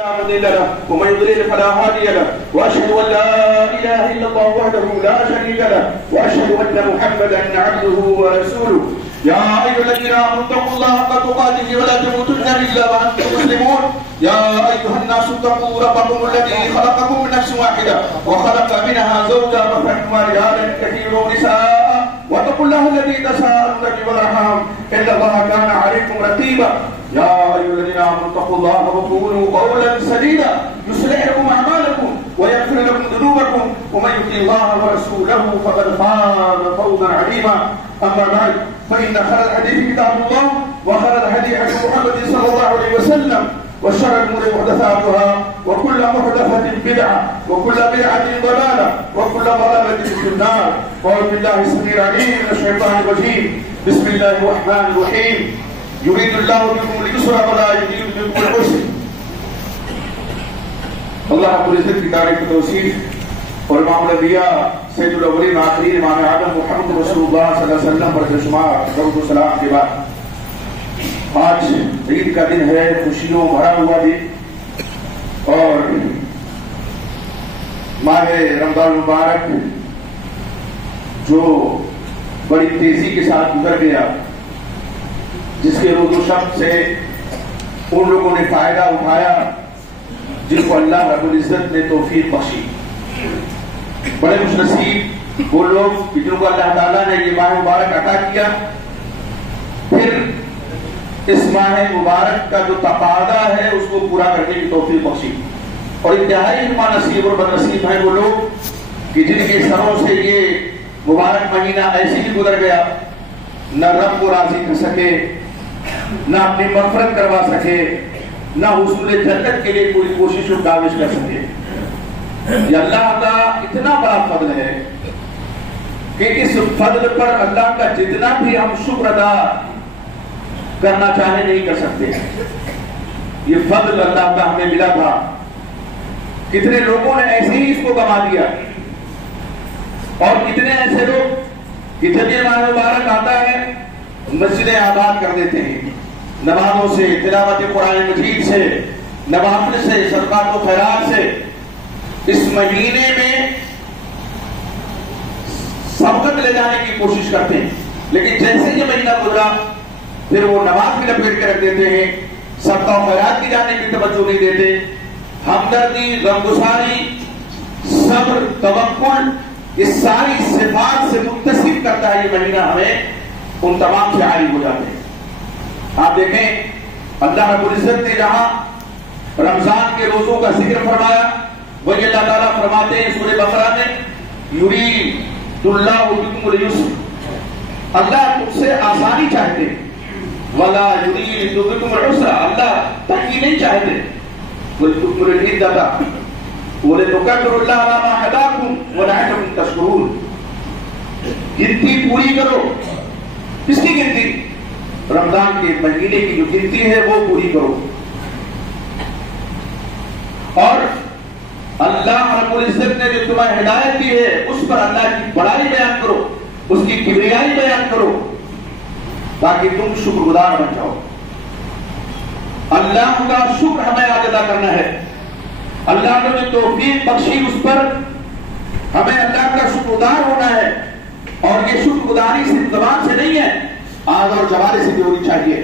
لا مضل له ومن يضلل فلا هادي له واشهد ان لا اله الا الله وحده لا شريك له واشهد ان محمدا عبده ورسوله يا ايها الذين امنوا اتقوا الله حق تقاته ولا تموتن الا وانتم مسلمون يا ايها الناس اتقوا ربكم الذي خلقكم من نفس واحده وخلق منها زوجها وبث رجالا كثيرا ونساء واتقوا الله الذي تساءلون به والارحام ان الله كان عليكم رقيبا يا ايها الذين امنوا اتقوا الله وقولوا قولا سديدا يصلح لكم اعمالكم ويغفر لكم ذنوبكم ومن يطع الله ورسوله فقد فاز فوزا عظيما اما بعد فان خير الحديث كتاب الله وخير الهدي هدي محمد صلى الله عليه وسلم وشر الامور محدثاتها وكل محدثه بدعه وكل بدعه ضلاله وكل ضلاله في النار اعوذ بالله السميع العليم من الشيطان الرجيم بسم الله الرحمن الرحيم يريد الله بكم اليسر ولا يريد بكم العسر اللہ رب العزت کی تعریف و توصیف اور امام الانبیاء سید الاولین آخرین امام اعظم محمد رسول اللہ صلی اللہ علیہ وسلم پر شمار درود و سلام کے بعد آج عید کا دن ہے، خوشیوں بھرا ہوا دن، اور ماہ رمضان المبارک جو بڑی تیزی کے ساتھ گزر گیا، جس کے روز و شب سے ان لوگوں نے فائدہ اٹھایا جن کو اللہ رب العزت نے توفیق بخشی۔ بڑے خوش نصیب وہ لوگ جن کو اللہ تعالیٰ نے یہ ماہ مبارک عطا کیا، پھر اس ماہ مبارک کا جو تقاضا ہے اس کو پورا کرنے کی توفیق بخشی، اور انتہائی نصیب اور بد نصیب ہیں وہ لوگ کہ جن کے سروں سے یہ مبارک مہینہ ایسے ہی گزر گیا، نہ رب کو راضی کر سکے، نہ اپنی مغفرت کروا سکے، نہ حصول جنت کے لیے کوئی کوشش و کاوش کر سکے۔ یہ اللہ کا اتنا بڑا فضل ہے کہ اس فضل پر اللہ کا جتنا بھی ہم شکر ادا کرنا چاہیں نہیں کر سکتے۔ یہ فضل اللہ کا ہمیں ملا تھا، کتنے لوگوں نے ایسے ہی اس کو گنوا دیا، اور کتنے ایسے لوگ کہ جب یہ ماہ مبارک آتا ہے مسجدیں آباد کر دیتے ہیں، نمازوں سے، تلاوت قرآن مجید سے، نوافل سے، صدقات و خیرات سے اس مہینے میں سبقت لے جانے کی کوشش کرتے ہیں، لیکن جیسے یہ مہینہ گزرا پھر وہ نماز بھی لپیٹ کے رکھ دیتے ہیں، صدقہ و خیرات کی جانب بھی توجہ نہیں دیتے۔ ہمدردی، غمگساری، صبر، توکل، یہ ساری صفات سے متصف کرتا ہے یہ مہینہ، ہمیں ان تمام سے عاری ہو جاتے ہیں۔ آپ دیکھیں اللہ رب العزت نے جہاں رمضان کے روزوں کا ذکر فرمایا، وہی اللہ تعالیٰ فرماتے ہیں سورہ بقرہ میں یرید اللہ بکم اليسر، اللہ تم سے آسانی چاہتے، ولا یرید بکم العسر، اللہ تنگی نہیں چاہتے، وَلِتُكْمِلُوا الْعِدَّةَ وَلِتُكَبِّرُوا اللَّهَ عَلَىٰ مَا هَدَاكُمْ وَلَعَلَّكُمْ تَشْكُرُونَ۔ گنتی پوری کرو، کس کی گنتی؟ رمضان کے مہینے کی جو گنتی ہے وہ پوری کرو، اور اللہ رب العزت نے جو تمہیں ہدایت دی ہے اس پر اللہ کی بڑائی بیان کرو، اس کی کبریائی بیان کرو، تاکہ تم شکر گزار بن جاؤ۔ اللہ کا شکر ہمیں آج ادا کرنا ہے، اللہ نے جو توفیق بخشی اس پر ہمیں اللہ کا شکر گزار ہونا ہے، اور یہ شکر گزاری صرف زبان سے نہیں ہے، اعضاء اور جوارح سے بھی ہونی چاہیے۔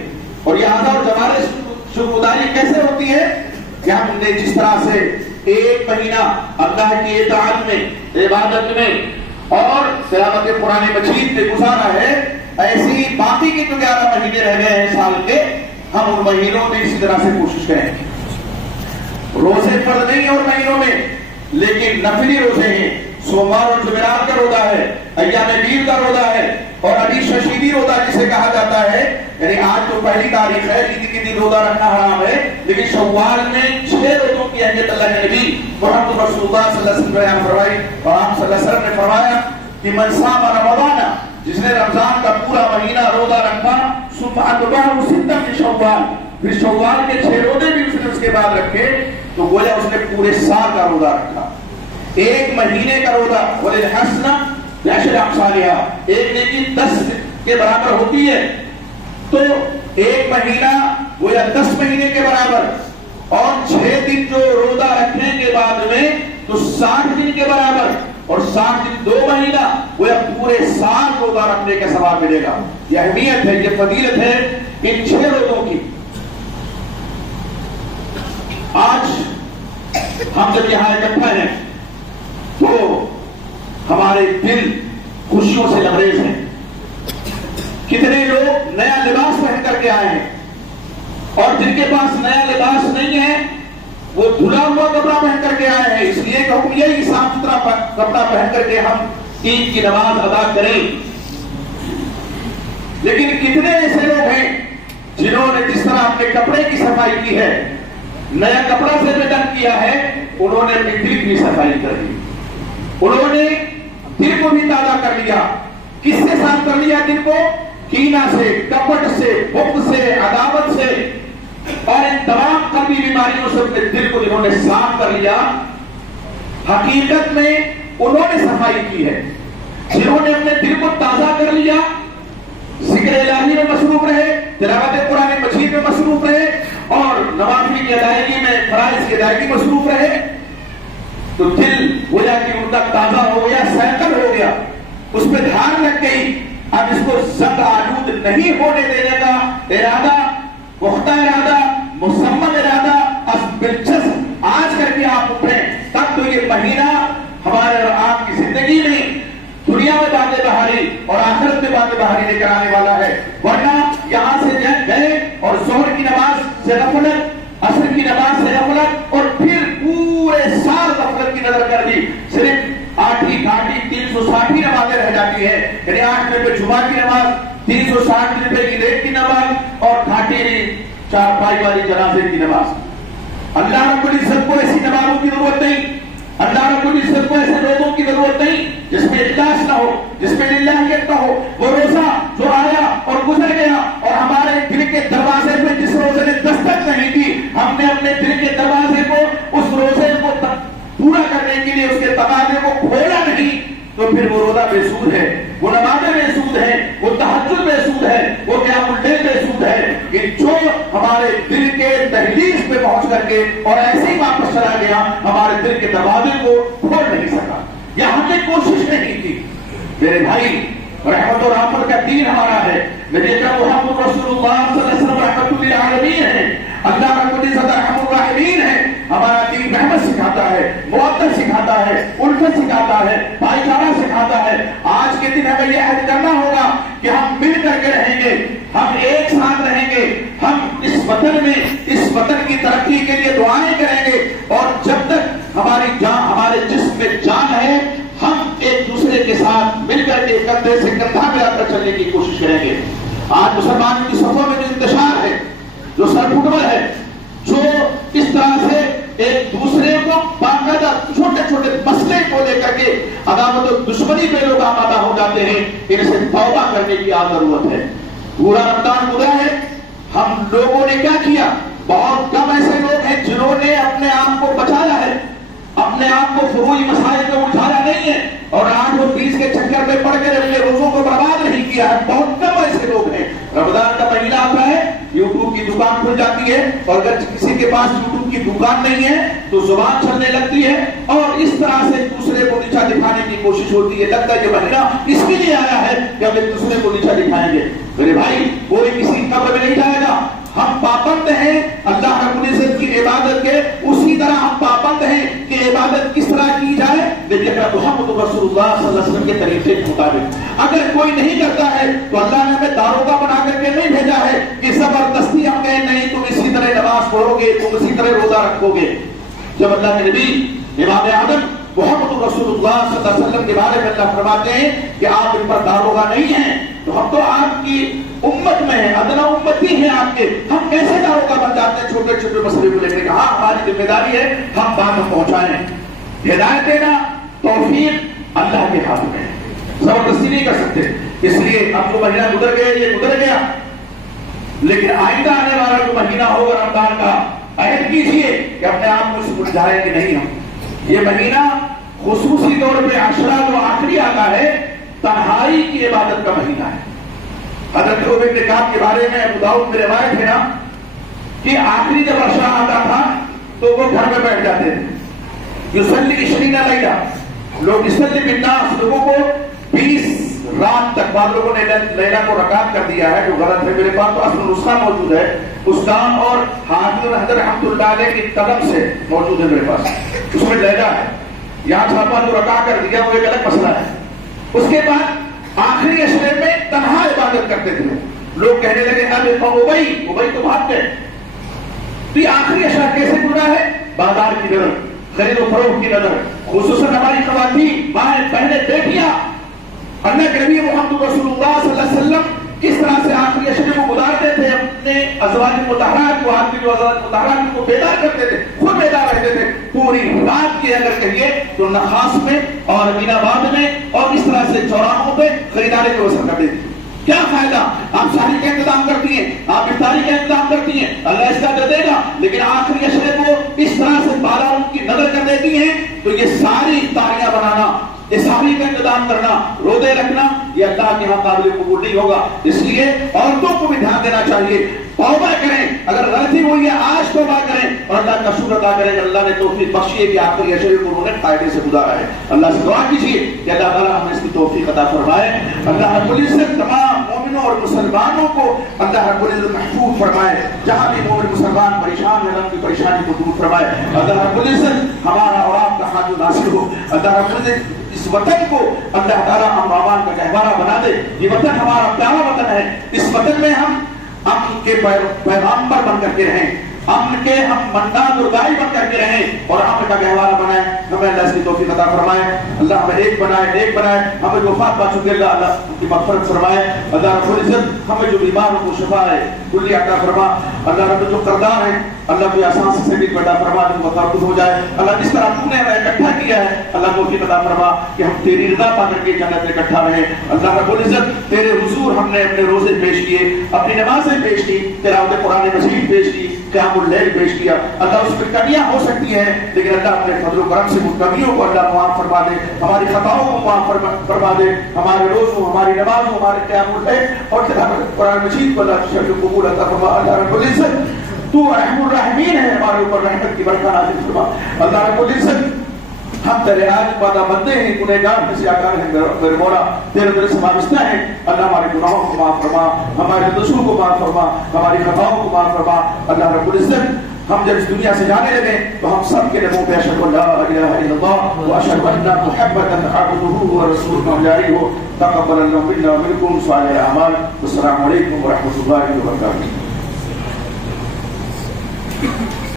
اور یہ اعضاء اور جوارح شکر گزاری کیسے ہوتی ہے کہ ہم نے جس طرح سے ایک مہینہ اللہ کی اطاعت میں، عبادت میں اور تلاوت قرآن مجید میں گزارا ہے، ایسے ہی باقی کے جو 11 مہینے رہ گئے ہیں سال کے، ہم ان مہینوں میں اسی طرح سے کوشش کریں۔ روزے فرض نہیں اور مہینوں میں، لیکن نفلی روزے ہیں، سوموار اور جمعرات کا روزہ ہے، ایام بیض کا روزہ ہے، اور ابھی ششیدی روزہ جسے کہا جاتا ہے، یعنی آج تو پہلی تاریخ ہے، عید کے دن روزہ رکھنا حرام ہے، لیکن شوال میں 6 روزوں کی اہمیت اللہ کے نبی محمد رسول اللہ صلی اللہ علیہ وسلم نے بیان فرمائی، اور آپ صلی اللہ علیہ وسلم نے فرمایا کہ من صام رمضان، جس نے رمضان کا پورا مہینہ روزہ رکھا، ثم اتبعه ستا من شوال، پھر شوال کے 6 روزے بھی اس نے اس کے بعد رکھے، تو گویا اس نے پورے سال کا روزہ رکھا۔ ایک مہینے کا روزہ وَلِلْحَسْنَةِ بعشر امثالها، ایک نیکی 10 کے برابر ہوتی ہے، تو ایک مہینہ گویا 10 مہینے کے برابر، اور 6 دن جو روزہ رکھنے کے بعد میں تو 60 دن کے برابر، اور 60 دن 2 مہینہ، وہ پورے سال روزہ رکھنے کا ثواب ملے گا۔ یہ اہمیت ہے، یہ فضیلت ہے ان 6 روزوں کی۔ آج ہم جب یہاں اکٹھا ہیں تو ہمارے دل خوشیوں سے لبریز ہیں۔ کتنے لوگ نیا لباس پہن کر کے آئے ہیں، اور جن کے پاس نیا لباس نہیں ہے وہ دھلا ہوا کپڑا پہن کر کے آئے ہیں، اس لیے کہ حکم یہی صاف ستھرا کپڑا پہن کر کے ہم عید کی نماز ادا کریں۔ لیکن کتنے ایسے لوگ ہیں جنہوں نے جس طرح اپنے کپڑے کی صفائی کی ہے، نیا کپڑا سے بدن کیا ہے، انہوں نے اپنی دل کی صفائی کر لی، انہوں نے دل کو بھی تازہ کر لیا۔ کس سے صاف کر لیا دل کو؟ کینہ سے، کپٹ سے، بغض سے، عداوت سے اور ان تمام قلبی بیماریوں سے اپنے دل کو جنہوں نے صاف کر لیا۔ حقیقت میں انہوں نے صفائی کی ہے، جنہوں نے اپنے دل کو تازہ کر لیا، ذکر الہی میں مصروف رہے، تلاوت قرآن مجید میں مصروف رہے، اور نوافل کی ادائیگی میں، فرائض کی ادائیگی میں مصروف رہے، تو دل گویا کہ ان کا تازہ ہو گیا، سیکل ہو گیا، اس پہ دھار لگ گئی۔ اب اس کو زنگ آلود نہیں ہونے دینے کا ارادہ، پختہ ارادہ، مصمم ارادہ دلچسپ آج کر کے آپ اٹھیں، تب تو یہ مہینہ ہمارے اور آپ کی زندگی میں دنیا میں باتیں بہاری اور آخرت میں باتیں بہاری لے کر آنے والا ہے۔ ورنہ یہاں سے گئے اور ظہر کی نماز سے غفلت، عصر کی نماز سے غفلت، اور پھر پورے سال غفلت کی نظر کر دی، صرف 8 گھاٹی 360 نمازیں رہ جاتی ہیں، یعنی 8 دن پہ جمعہ کی نماز، 360 دن پہ عید کی نماز، اور گھاٹی 4 پائی والی جنازے کی نماز۔ اللہ رب العزت کو ایسی نمازوں کی ضرورت نہیں، اللہ رب العزت کو ایسے روزوں کی ضرورت نہیں جس میں اخلاص نہ ہو، جس میں للہیت نہ ہو۔ وہ روزہ جو آیا اور گزر گیا، اور ہمارے دل کے دروازے پہ جس روزے نے دستک نہیں دی، ہم نے اپنے دل کے دروازے کو، اس روزے کو پورا کرنے کے لیے اس کے تقاضے کو کھولا نہیں، تو پھر وہ روزہ بے سود ہے، وہ نمازیں بے سود ہے، وہ تہجد بے سود ہے، وہ قیام اللیل بے سود ہے۔ کہ جو ہمارے دل کے دہلیز پہ پہنچ کر کے اور ایسے ہی واپس چلا گیا، ہمارے دل کے دروازے کو کھول نہیں سکا، یا ہم نے کوشش نہیں کی۔ میرے بھائی، رحمت و رحمت کا دین ہمارا ہے، نبی اکرم محمد رسول اللہ صلی اللہ علیہ وسلم رحمت للعالمین ہے، اللہ رب العزت ارحم الراحمین ہے۔ ہمارا دین رحمت سکھاتا ہے، مودت سکھاتا ہے، الفت سکھاتا ہے، بھائی چارہ سکھاتا ہے۔ آج کے دن ہمیں یہ عہد کرنا ہوگا کہ ہم مل کر کے رہیں گے، ہم ایک ساتھ رہیں گے، ہم اس وطن میں، اس وطن کی ترقی کے لیے دعائیں کریں گے، اور جب تک ہماری جان، ہمارے جسم میں جان ہے، ہم ایک دوسرے کے ساتھ مل کر کے کندھے سے کندھا ملا کر چلنے کی کوشش کریں گے۔ آج مسلمانوں کی صفوں میں جو انتشار ہے، جو سر فٹبل ہے، جو اس طرح سے ایک دوسرے کو باقاعدہ چھوٹے چھوٹے مسئلے کو لے کر کے عداوت و دشمنی پہ لوگ آمادہ ہو جاتے ہیں، ان سے توبہ کرنے کی ضرورت ہے۔ پورا رمضان گزرا ہے، ہم لوگوں نے کیا کیا؟ بہت کم ایسے لوگ ہیں جنہوں نے اپنے آپ کو بچایا ہے، اپنے آپ کو فروعی مسائل میں الجھایا نہیں ہے، اور 8 اور 20 کے چکر میں پڑھ کر اپنے روزوں کو برباد نہیں کیا ہے۔ بہت کم ایسے لوگ ہیں۔ رمضان کا مہینہ آتا ہے، یوٹیوب کی دکان کھل جاتی ہے، اور اگر کسی کے پاس یوٹیوب کی دکان نہیں ہے تو زبان چلنے لگتی ہے، اور اس طرح سے ایک دوسرے کو نیچا دکھانے کی کوشش ہوتی ہے۔ لگتا ہے یہ مہینہ اس کے لیے آیا ہے کہ ہم ایک دوسرے کو نیچا دکھائیں گے۔ میرے بھائی، کوئی کسی قبر میں نہیں جائے گا، ہم پابند ہیں اللہ رب العزت کی عبادت کے، اسی طرح ہم پابند ہیں کہ عبادت کس طرح کی جائے، لیکن محمد رسول اللہ صلی اللہ علیہ وسلم کے طریقے کے مطابق۔ اگر کوئی نہیں کرتا ہے تو اللہ نے ہمیں داروغہ بنا کر کے نہیں بھیجا ہے کہ زبردستی ہم کہیں نہیں تم اسی طرح نماز پڑھو گے، تم اسی طرح روزہ رکھو گے۔ جب اللہ کے نبی امام اعظم محمد رسول اللہ صلی اللہ علیہ وسلم کے بارے میں اللہ فرماتے ہیں کہ آپ ان پر داروغہ نہیں ہیں، تو ہم تو آپ کی امت میں ہیں، ادنا امتی ہیں آپ کے، ہم کیسے داروغہ بن جاتے ہیں چھوٹے چھوٹے مسئلے کو لے کر؟ ہاں، ہماری ذمہ داری ہے ہم بات پہنچائیں۔ ہدایت دینا، توفیق اللہ کے ہاتھ میں ہے، زبردستی نہیں کر سکتے۔ اس لیے اب جو مہینہ گزر گیا یہ گزر گیا، لیکن آئندہ آنے والا جو مہینہ ہوگا رمضان کا، عہد کیجیے کہ اپنے آپ کو سمجھائیں کہ نہیں، ہم یہ مہینہ خصوصی طور پہ عشرہ جو آخری آتا ہے، تنہائی کی عبادت کا مہینہ ہے۔ حضرت عبید بن کعب کے بارے میں ابو داؤد میں روایت ہے نا کہ کہ آخری جب عشاء آتا تھا تو وہ گھر میں بیٹھ جاتے تھے. یصلی 20 لیلہ، لوگ یصلی بالناس، لوگوں کو 20 رات تک. بعض لوگوں نے لیلہ کو رکعت کر دیا ہے جو غلط ہے. میرے پاس تو اصل نسخہ موجود ہے استاد اور حافظ حضرت رحمۃ اللہ علیہ کی قلم سے موجود ہے میرے پاس، اس میں لیلہ ہے. یہاں چھاپا جو رکعت کر دیا وہ ایک الگ مسئلہ ہے. اس کے بعد آخری عشرے میں تنہا عبادت کرتے تھے. لوگ کہنے لگے اب ابئی تو بھاگ گئے. تو یہ آخری عشرہ کیسے گزرا ہے؟ بازار کی نظر، خرید و فروخت کی نظر، خصوصاً ہماری خواتین، مائیں، بہنیں، بیٹیاں، اللہ کے نبی محمد رسول اللہ صلی اللہ علیہ وسلم کس طرح سے آخری عشرے کو گزارتے تھے. اپنے ازواج مطہرات کو، آپ کی جو ازواج مطہرات کو بیدار کرتے تھے، خود بیدار رہتے تھے پوری رات کی. اگر کہیے تو نخاس میں اور امین آباد میں اور اس طرح سے چوراہوں پہ خریداری کو وصل کرتے تھے. کیا فائدہ؟ آپ شادی کا انتظام کرتی ہیں، آپ افطاری کا انتظام کرتی ہیں، اللہ اس کا کر دے گا، لیکن آخری عشرے کو اس طرح سے بالا ان کی نظر کر دیتی ہیں. تو یہ ساری افطاریاں بنانا، یہ ساری کا انتظام کرنا، روزے رکھنا، یہ اللہ کے یہاں قابل قبول نہیں ہوگا. اس لیے عورتوں کو بھی دھیان دینا چاہیے. توبہ کریں، اگر غلطی ہوئی ہے آج توبہ کریں اور اللہ کا شکر ادا کریں کہ اللہ نے توفیق بخشی ہے کہ آخری عشرے کو انہوں نے قاعدے سے گزارا ہے. اللہ سے دعا کیجیے کہ اللہ تعالیٰ ہمیں اس کی توفیق عطا فرمائے. اللہ رب العزت تمام مومنوں اور مسلمانوں کو اللہ رب العزت محفوظ فرمائے. جہاں بھی مومن مسلمان پریشان ہے اللہ کی پریشانی کو دور فرمائے. اللہ رب العزت ہمارا اور آپ کا حاجت ناصر ہو. اللہ رب العزت اس وطن کو اللہ تعالیٰ امن و امان کا گہوارہ بنا دے. یہ وطن ہمارا پیارا وطن ہے. اس وطن میں ہم امن کے پیغامبر بن کر کے رہیں، امن کے ہم منان اور داعی بن کر کے رہیں اور امن کا گہوارہ بنائیں. ہمیں اللہ اس کی توفیق عطا فرمائے. اللہ ہمیں ایک بنائے. ہمیں جو وفات پا چکے اللہ ان کی مغفرت فرمائے. اللہ رب العزت ہمیں جو بیماروں کو شفا ہے کلی عطا فرما. اللہ رب جو قرضدار ہیں اللہ کو آسان سے بھی عطا فرما، ان کو ترقب ہو جائے. اللہ جس طرح تم نے ہمیں اکٹھا کیا ہے اللہ کو بھی عطا فرما کہ ہم تیری رضا پا کر کے جنت میں اکٹھا رہیں. اللہ رب العزت تیرے حضور ہم نے اپنے روزے پیش کیے، اپنی نمازیں پیش کی، تلاوت قرآن مجید پیش کی، قیام اللیل پیش کیا. اللہ اس میں کمیاں ہو سکتی ہیں لیکن اللہ اپنے فضل و کرم سے ان کمیوں کو اللہ معاف فرما دے، ہماری خطاؤں کو معاف فرما دے، ہمارے روزوں، ہماری نمازوں، ہمارے قیام اللیل اور تلاوت قرآن مجید کو اللہ شرف قبول عطا فرما. اللہ رب العزت تو رحم الرحمین ہے، ہمارے اوپر رحمت کی برکت نازل فرما. اللہ رب العزت ہم تیرے آج پادا بندے ہیں، گنہگار میں سے آکار ہیں میرے مولا، تیرے در سے وابستہ ہیں. اللہ ہمارے گناہوں کو معاف فرما، ہمارے دوستوں کو معاف فرما، ہماری خطاؤں کو معاف فرما. اللہ رب العزت ہم جب اس دنیا سے جانے لگے تو ہم سب کے منہ پہ اشہد ان لا الہ الا اللہ واشہد ان محمدا عبدہ ورسولہ جاری ہو. تقبل اللہ منا ومنکم صالح الاعمال. السلام علیکم ورحمۃ اللہ وبرکاتہ.